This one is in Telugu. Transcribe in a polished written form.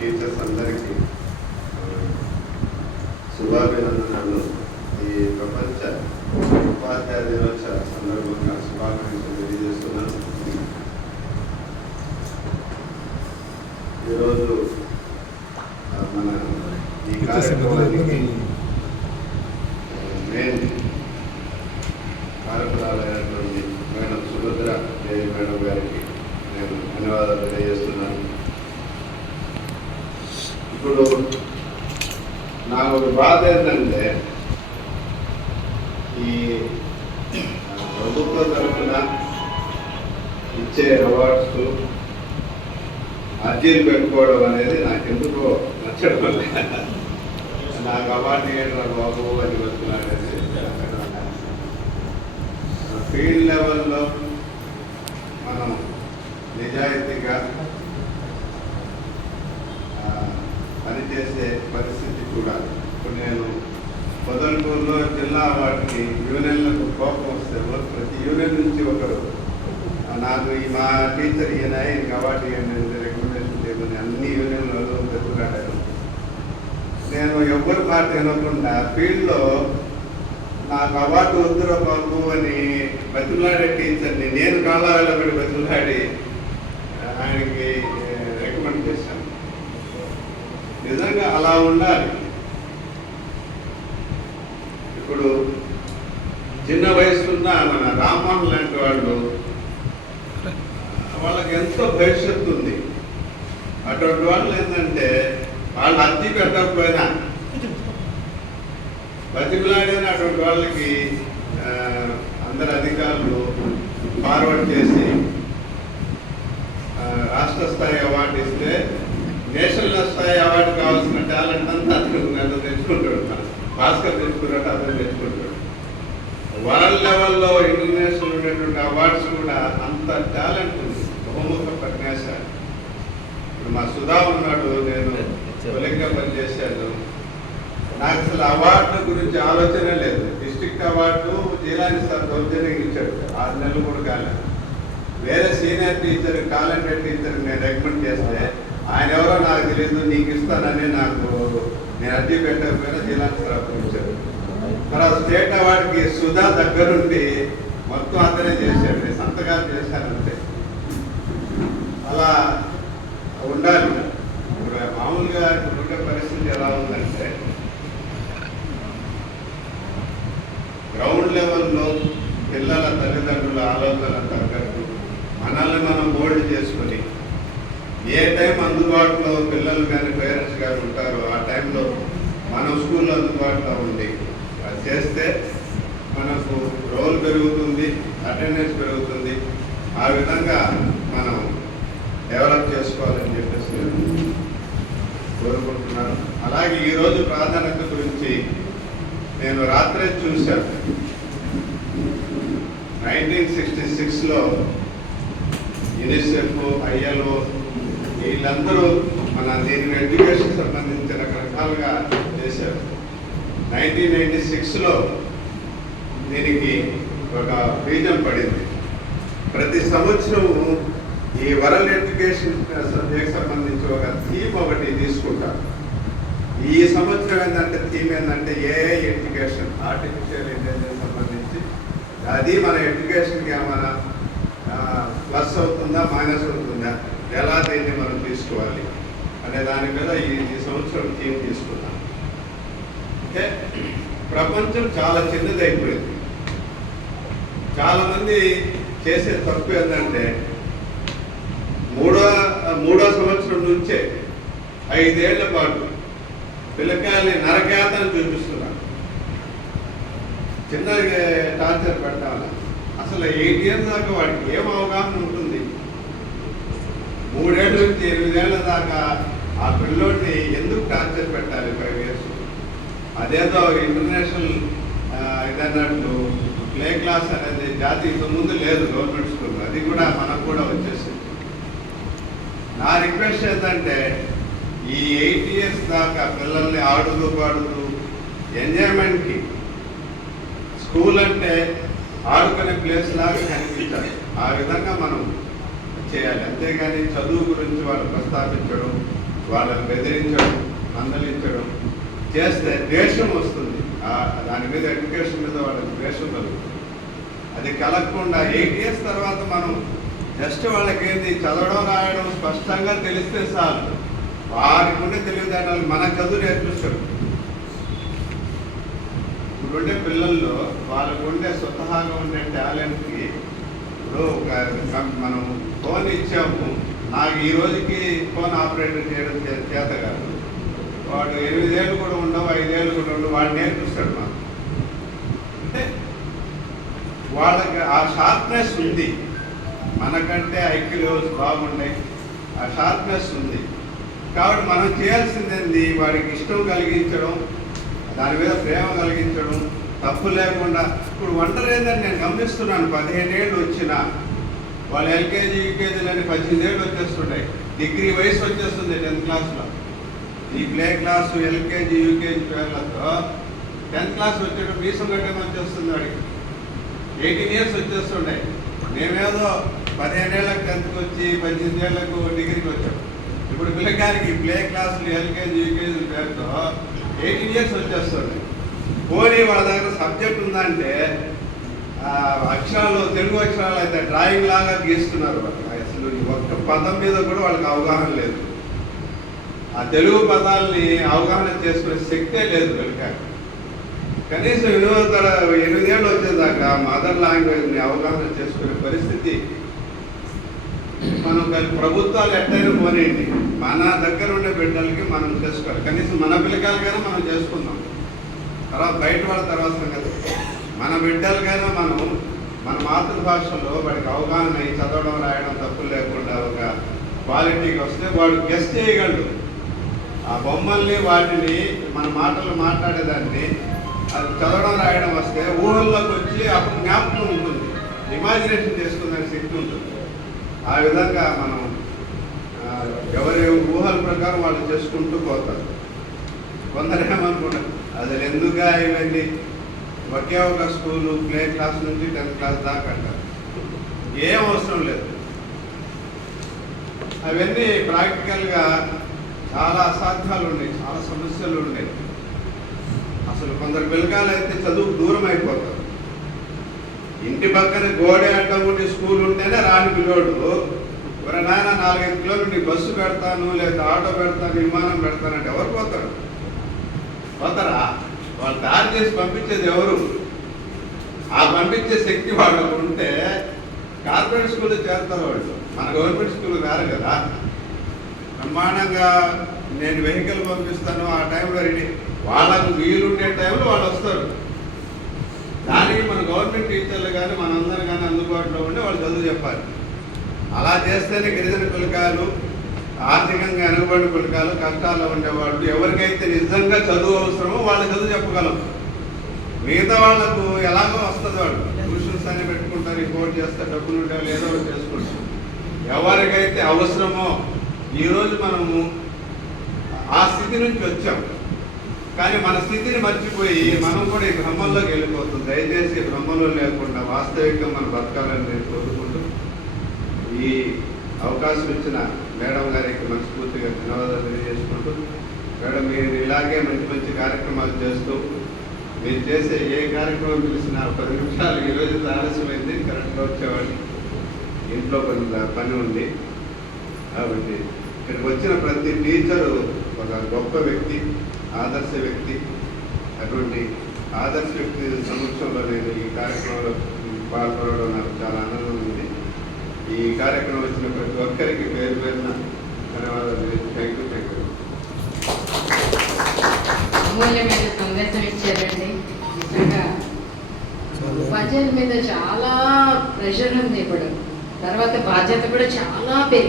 టీచర్స్ అందరికీ శుభాభినందనలు. ఈ ప్రపంచ ఉపాధ్యాయ దినోత్సవ సందర్భంగా శుభాకాంక్షలు తెలియజేస్తున్నాను. ఈరోజు మన ఈ కార్యక్రమానికి మెయిన్ కార్యక్రమాలైనటువంటి మేడం సుభద్ర దేవి మేడం గారికి నేను ధన్యవాదాలు తెలియజేస్తున్నాను. ఇప్పుడు నాకు ఒక బాధ ఏంటంటే ఈ ప్రభుత్వ తరఫున ఇచ్చే అవార్డ్స్ అర్జీలు పెట్టుకోవడం అనేది నాకెందుకో నచ్చడం వల్ల నాకు అవార్డు ఇవ్వడం బాబు అని వస్తున్నాడు. ఫీల్డ్ లెవెల్లో మనం నిజాయితీగా పనిచేసే పరిస్థితి కూడా. ఇప్పుడు నేను పొదలకూరులో జిల్లా అవార్డుకి యూనియన్లకు కోపం వస్తే ప్రతి యూనియన్ నుంచి ఒకరు నాకు మా టీచర్ ఈయన ఇంక అవార్డు ఇవ్వండి రికమెండేషన్ చేయమని అన్ని యూనియన్లలో పెట్టుకున్నాడు. నేను ఎవరి మాట వినకుండా ఫీల్డ్లో నాకు అవార్డు వద్దురా బాబు అని బతిలాడే టీచర్ని నేను కాలాలలో కూడా బతిలాడి ఆయనకి రికమెండ్ చేశాను. నిజంగా అలా ఉండాలి. ఇప్పుడు చిన్న వయసున్న మన రామ్మోహన్ లాంటి వాళ్ళు వాళ్ళకి ఎంతో భవిష్యత్తు ఉంది. అటువంటి వాళ్ళు ఏంటంటే వాళ్ళు అర్జీ పెట్టకపోయినా బతికులాడిన అటువంటి వాళ్ళకి అందరు అధికారులు ఫార్వర్డ్ చేసి రాష్ట్ర స్థాయి అవార్డు ఇస్తే నేషనల్ స్థాయి అవార్డు కావాల్సిన టాలెంట్ అంతా అతను తెచ్చుకుంటాడు. భాస్కర్ తెచ్చుకున్నట్టు అతను తెచ్చుకుంటాడు. వరల్డ్ లెవెల్లో ఇంటర్నేషనల్ ఉండేటువంటి అవార్డ్స్ కూడా అంత టాలెంట్ ఉంది. బహుముఖ ప్రజ్ఞాశాలి. ఇప్పుడు మా సుధా ఉన్నాడు, నేను కొలిగ్గా పనిచేశాను. నాకు అసలు అవార్డు గురించి ఆలోచన లేదు. డిస్ట్రిక్ట్ అవార్డు జిల్లాని సార్ దౌర్జన్యంగా ఇచ్చాడు. 6 నెలలు కూడా కాలేదు. వేరే సీనియర్ టీచర్ టాలెంటెడ్ టీచర్ నేను రికమెండ్ చేస్తే ఆయన ఎవరో నాకు తెలియదు, నీకు ఇస్తానని నేను అర్జీ పెట్టకపోయినా జిల్లాని సార్ అప్పించాడు. తర్వాత స్టేట్ అవార్డుకి సుధా దగ్గరుండి మొత్తం అతనే చేశాడు. నేను సంతకాలు చేశానంటే అలా ఉండాలి. ఇప్పుడు మామూలుగా ఉండే పరిస్థితి ఎలా ఉందంటే గ్రౌండ్ లెవెల్లో పిల్లల తల్లిదండ్రుల ఆలోచన తగ్గట్టు మనల్ని మనం మోల్డ్ చేసుకొని ఏ టైం అందుబాటులో పిల్లలు కానీ పేరెంట్స్ కానీ ఉంటారో ఆ టైంలో మనం స్కూల్లో అందుబాటులో ఉండి అది చేస్తే మనకు రోల్ పెరుగుతుంది, అటెండెన్స్ పెరుగుతుంది. ఆ విధంగా మనం డెవలప్ చేసుకోవాలని చెప్పేసి కోరుకుంటున్నాను. అలాగే ఈరోజు ప్రాధాన్యత గురించి నేను రాత్రే చూశాను. 1966లో యునిసెఫ్, ILO వీళ్ళందరూ మన దీనికి ఎడ్యుకేషన్ సంబంధించిన రకరకాలుగా చేశారు. 1996లో దీనికి ఒక బీజం పడింది. ప్రతి సంవత్సరము ఈ వరల్డ్ ఎడ్యుకేషన్ సబ్జెక్ట్ సంబంధించి ఒక థీమ్ ఒకటి తీసుకుంటారు. ఈ సంవత్సరం ఏంటంటే థీమ్ ఏంటంటే ఏఐ ఎడ్యుకేషన్, ఆర్టిఫిషియల్ ఇంటెలిజెన్స్ సంబంధించి అది మన ఎడ్యుకేషన్కి ఏమైనా ప్లస్ అవుతుందా మైనస్ అవుతుందా, ఎలా దీన్ని మనం తీసుకోవాలి అనే దాని మీద ఈ సంవత్సరం థీమ్ తీసుకున్నాం. అంటే ప్రపంచం చాలా చిన్నదైపోయింది. చాలామంది చేసే తప్పు ఏంటంటే మూడో సంవత్సరం నుంచే 5 ఏళ్ల పాటు పిల్లకాయల్ని నరకేతను చూపిస్తున్నారు. చిన్న టార్చర్ పెట్టాలి. అసలు 8 ఇయర్స్ దాకా వాడికి ఏం అవగాహన ఉంటుంది? 3 ఏళ్ళ నుంచి 8 ఏళ్ళ దాకా ఆ పిల్లోడిని ఎందుకు టార్చర్ పెట్టాలి 5 ఇయర్స్? అదేదో ఇంటర్నేషనల్ ఇదన్నట్టు ప్లే క్లాస్ అనేది జాతీయ ముందు లేదు గవర్నమెంట్ స్కూల్, అది కూడా మనకు కూడా వచ్చేసింది. నా రిక్వెస్ట్ ఏంటంటే ఈ 8 ఇయర్స్ దాకా పిల్లల్ని ఆడుతూ పాడుతూ ఎంజాయ్మెంట్కి స్కూల్ అంటే ఆడుకునే ప్లేస్ లాగా కనిపించాలి. ఆ విధంగా మనం చేయాలి. అంతేగాని చదువు గురించి వాళ్ళు ప్రస్తావించడం, వాళ్ళని బెదిరించడం, మందలించడం చేస్తే ద్వేషం వస్తుంది. దాని మీద ఎడ్యుకేషన్ మీద వాళ్ళకి ద్వేషం కలుగుతుంది. అది కలగకుండా 8 years తర్వాత మనం జస్ట్ వాళ్ళకి ఏంది చదవడం రాయడం స్పష్టంగా తెలిస్తే చాలు. వారికి ఉండే తెలివితేటలు మన చదువు నేర్పిస్తారు. ఇప్పుడుండే పిల్లల్లో వాళ్ళకు ఉండే స్వతహాగా ఉండే టాలెంట్కి ఇప్పుడు మనం ఫోన్ ఇచ్చాము, నాకు ఈ రోజుకి ఫోన్ ఆపరేటర్ చేయడం చేత కాదు. వాడు 8 ఏళ్ళు కూడా ఉండవు, 5 ఏళ్ళు కూడా ఉండవు, వాడు నేర్పిస్తాడు మాకు. అంటే వాళ్ళకి ఆ షార్ప్నెస్ ఉంది, మనకంటే ఐక్యూ లెవెల్స్ బాగున్నాయి, ఆ షార్ప్నెస్ ఉంది. కాబట్టి మనం చేయాల్సింది వాడికి ఇష్టం కలిగించడం, దాని మీద ప్రేమ కలిగించడం, తప్పు లేకుండా. ఇప్పుడు ఒంటరి ఏందని నేను గమనిస్తున్నాను. 15 ఏళ్ళు వచ్చినా వాళ్ళు ఎల్కేజీ యూకేజీలని 18 ఏళ్ళు వచ్చేస్తుంటాయి. డిగ్రీ వయసు వచ్చేస్తుంది 10th క్లాస్లో. ఈ ప్లే క్లాసు ఎల్కేజీ యూకేజీ పేర్లతో 10th క్లాస్ వచ్చేటప్పుడు మీసం గడ్డం వచ్చేస్తుంది వాడికి. 18 years వచ్చేస్తుంటాయి. మేమేదో 15 ఏళ్ళకి 10th వచ్చి 18 ఏళ్లకు డిగ్రీకి వచ్చాం. ఇప్పుడు పిల్లకాయలకి ప్లే క్లాసులు ఎల్కేజీ యూకేజీ పేరుతో 18 years వచ్చేస్తుంది. పోనీ వాళ్ళ దగ్గర సబ్జెక్ట్ ఉందంటే అక్షరాలు, తెలుగు అక్షరాలు అయితే డ్రాయింగ్ లాగా గీస్తున్నారు. అసలు ఒక్క పదం మీద కూడా వాళ్ళకి అవగాహన లేదు. ఆ తెలుగు పదాలని అవగాహన చేసుకునే శక్తే లేదు పిల్లకాయ. కనీసం 8 ఏళ్ళు వచ్చేదాకా మదర్ లాంగ్వేజ్ని అవగాహన చేసుకునే పరిస్థితి మనం ప్రభుత్వాలు ఎట్టయినా పోనేయండి, మన దగ్గర ఉండే బిడ్డలకి మనం చేసుకోవాలి. కనీసం మన పిల్లకాయలకైనా మనం చేసుకుందాం. తర్వాత బయట వాళ్ళ తర్వాత సంగతి. మన బిడ్డలకైనా మనం మన మాతృభాషలో వాడికి అవగాహన అయ్యి చదవడం రాయడం తప్పులు లేకుండా ఒక క్వాలిటీకి వస్తే వాడు గెస్ట్ చేయగలడు. ఆ బొమ్మల్ని వాటిని మన మాటలు మాట్లాడేదాన్ని అది చదవడం రాయడం వస్తే ఊహల్లోకి వచ్చి అప్పుడు జ్ఞాపకం ఉంటుంది, ఇమాజినేషన్ చేసుకునే శక్తి ఉంటుంది. ఆ విధంగా మనం ఎవరి ఊహల ప్రకారం వాళ్ళు చేసుకుంటూ పోతారు. కొందరు ఏమనుకుంటారు అసలు ఎందుగా ఇవన్నీ, ఒకే ఒక స్కూలు ప్లే క్లాస్ నుంచి 10th క్లాస్ దాకా అంటారు. ఏం అవసరం లేదు. అవన్నీ ప్రాక్టికల్గా చాలా అసాధ్యాలు ఉన్నాయి, చాలా సమస్యలు ఉన్నాయి. అసలు కొందరు పిల్లకాయలు అయితే చదువుకు దూరం అయిపోతారు. ఇంటి పక్కన గోడే అడ్డం ఉండి స్కూల్ ఉంటేనే రాని పిల్లోడు ఎవరి నాయన 4-5 కిలోమీటర్లు బస్సు పెడతాను, లేదా ఆటో పెడతాను, విమానం పెడతానంటే ఎవరు పోతారు? పోతారా? వాళ్ళు దారి చేసి పంపించేది ఎవరు? ఆ పంపించే శక్తి వాళ్ళకు ఉంటే కార్పొరేట్ స్కూల్లో చేరుతారు వాళ్ళు. మన గవర్నమెంట్ స్కూల్ వేరు కదా. బ్రహ్మాండంగా నేను వెహికల్ పంపిస్తాను, ఆ టైంలో రెడీ, వాళ్ళకు వీలుండే టైంలో వాళ్ళు వస్తారు. దానికి మన గవర్నమెంట్ టీచర్లు కానీ మనందరూ కానీ అందుబాటులో ఉండి వాళ్ళు చదువు చెప్పాలి. అలా చేస్తేనే గిరిజన పిల్లకాయలు, ఆర్థికంగా వెనుకబడిన పిల్లకాయలు, కష్టాల్లో ఉండేవాళ్ళు, ఎవరికైతే నిజంగా చదువు అవసరమో వాళ్ళు చదువు చెప్పగలం. మిగతా వాళ్ళకు ఎలాగో వస్తుంది, వాళ్ళు ట్యూషన్స్ అని పెట్టుకుంటారు, రిపోర్ట్ చేస్తే డబ్బులు ఉంటే వాళ్ళు ఏదో ఒకటి చేసుకుంటారు. ఎవరికైతే అవసరమో ఈరోజు మనము ఆ స్థితి నుంచి వచ్చాం. కానీ మన స్థితిని మర్చిపోయి మనం కూడా ఈ భ్రమంలోకి వెళ్ళిపోతుంది. దయచేసి భ్రమంలో లేకుండా వాస్తవికంగా మనం బతకాలని నేను కోరుకుంటూ ఈ అవకాశం ఇచ్చిన మేడం గారికి మనస్ఫూర్తిగా ధన్యవాదాలు తెలియజేసుకుంటూ, మేడం మీరు ఇలాగే మంచి మంచి కార్యక్రమాలు చేస్తూ మీరు చేసే ఏ కార్యక్రమం పిలిచినా 10 నిమిషాలు ఈరోజు ఆలస్యమైంది, కరెక్ట్గా వచ్చేవాడిని, ఇంట్లో కొంత పని ఉంది. కాబట్టి ఇక్కడికి వచ్చిన ప్రతి టీచరు ఒక గొప్ప వ్యక్తి, ఆదర్శ వ్యక్తి. అటువంటి ఆదర్శ వ్యక్తి సమక్షంలో నేను ఈ కార్యక్రమంలో పాల్గొనడం నాకు చాలా ఆనందం ఉంది. ఈ కార్యక్రమం వచ్చిన ప్రతి ఒక్కరికి పేరు పేరున ధన్యవాదాలు. Thank you. అమూల్యమైన సందేశం ఇచ్చారండి. నిజంగా ఉపాధ్యాయుల మీద చాలా ప్రెషర్ ఉంది ఇప్పుడు. తర్వాత బాధ్యత కూడా చాలా పెరిగింది.